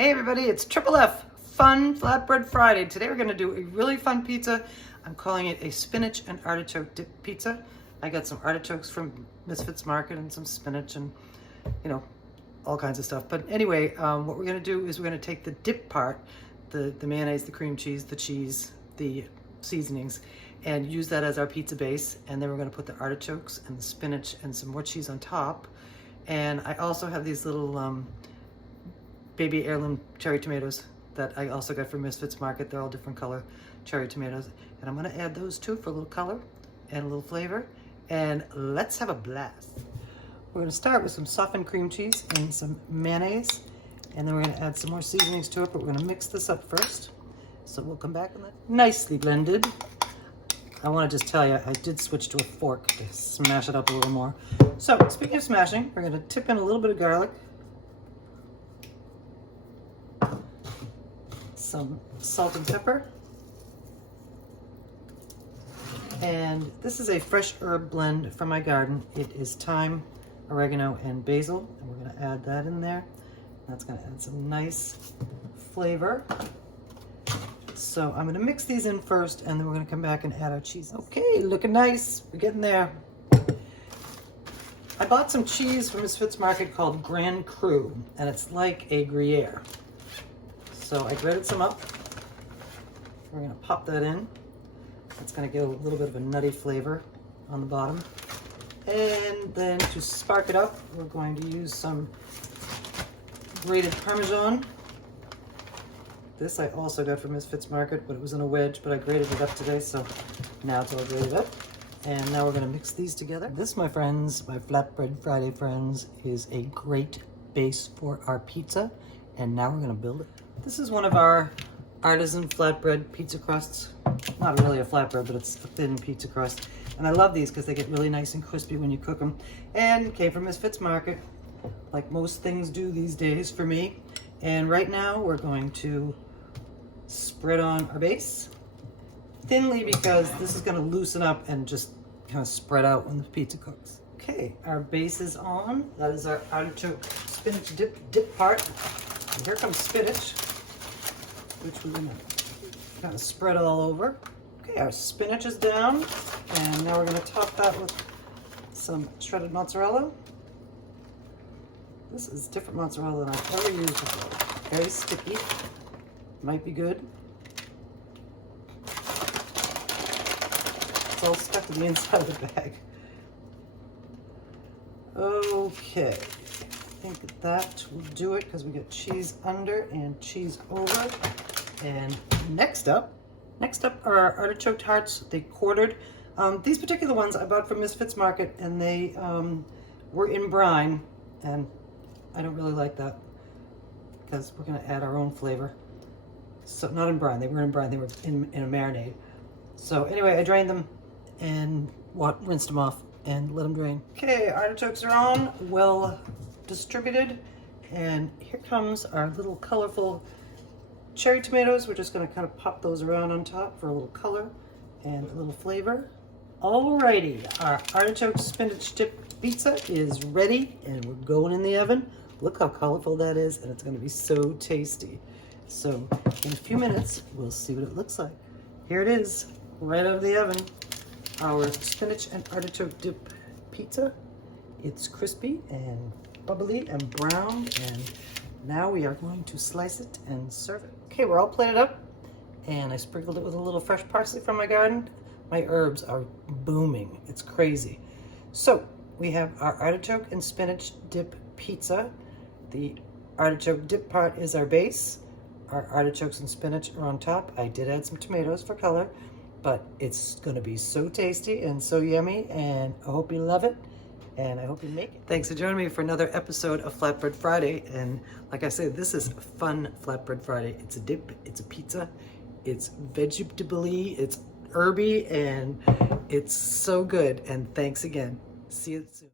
Hey everybody, it's Triple F, Fun Flatbread Friday. Today we're gonna do a really fun pizza. I'm calling it a spinach and artichoke dip pizza. I got some artichokes from Misfits Market and some spinach and, all kinds of stuff. But anyway, what we're gonna do is we're gonna take the dip part, the mayonnaise, the cream cheese, the cheese, the seasonings, and use that as our pizza base. And then we're gonna put the artichokes and the spinach and some more cheese on top. And I also have these little baby heirloom cherry tomatoes that I also got from Misfits Market. They're all different color cherry tomatoes. And I'm gonna add those too for a little color and a little flavor. And let's have a blast. We're gonna start with some softened cream cheese and some mayonnaise. And then we're gonna add some more seasonings to it, but we're gonna mix this up first. So we'll come back on that. Nicely blended. I wanna just tell you, I did switch to a fork to smash it up a little more. So speaking of smashing, we're gonna tip in a little bit of garlic, some salt and pepper, and this is a fresh herb blend from my garden. It is thyme, oregano, and basil, and we're going to add that in there. That's going to add some nice flavor. So I'm going to mix these in first, and then we're going to come back and add our cheese. Okay, looking nice. We're getting there. I bought some cheese from Misfits Market called Grand Cru, and it's like a Gruyere. So I grated some up. We're gonna pop that in. That's gonna give a little bit of a nutty flavor on the bottom. And then to spark it up, we're going to use some grated Parmesan. This I also got from Misfits Market, but it was in a wedge, but I grated it up today, so now it's all grated up. And now we're gonna mix these together. This, my friends, my Flatbread Friday friends, is a great base for our pizza. And now we're gonna build it. This is one of our artisan flatbread pizza crusts. Not really a flatbread, but it's a thin pizza crust. And I love these because they get really nice and crispy when you cook them. And came from Misfits Market, like most things do these days for me. And right now we're going to spread on our base thinly because this is gonna loosen up and just kind of spread out when the pizza cooks. Okay, our base is on. That is our artichoke spinach dip part. And here comes spinach, which we're gonna kind of spread all over. Okay, our spinach is down, and now we're gonna top that with some shredded mozzarella. This is different mozzarella than I've ever used before. Very sticky, might be good. It's all stuck to the inside of the bag. Okay. I think that will do it because we got cheese under and cheese over. And next up are our artichoke hearts. They quartered. These particular ones I bought from Misfits Market, and they were in brine, and I don't really like that because we're gonna add our own flavor. So not in brine, they were in brine, they were in a marinade. So anyway, I drained them and rinsed them off and let them drain. Okay, artichokes are on, well distributed, and here comes our little colorful cherry tomatoes. We're just going to kind of pop those around on top for a little color and a little flavor. Alrighty, our artichoke spinach dip pizza is ready, and we're going in the oven. Look how colorful that is, and it's going to be so tasty. So in a few minutes we'll see what it looks like. Here it is, right out of the oven, our spinach and artichoke dip pizza. It's crispy and bubbly and brown, and now we are going to slice it and serve it. Okay, we're all plated up, and I sprinkled it with a little fresh parsley from my garden. My herbs are booming, it's crazy. So we have our artichoke and spinach dip pizza. The artichoke dip part is our base. Our artichokes and spinach are on top. I did add some tomatoes for color, but it's gonna be so tasty and so yummy, and I hope you love it. And I hope you make it. Thanks for joining me for another episode of Flatbread Friday. And like I said, this is a fun Flatbread Friday. It's a dip, it's a pizza, it's vegetable-y, it's herby, and it's so good. And thanks again. See you soon.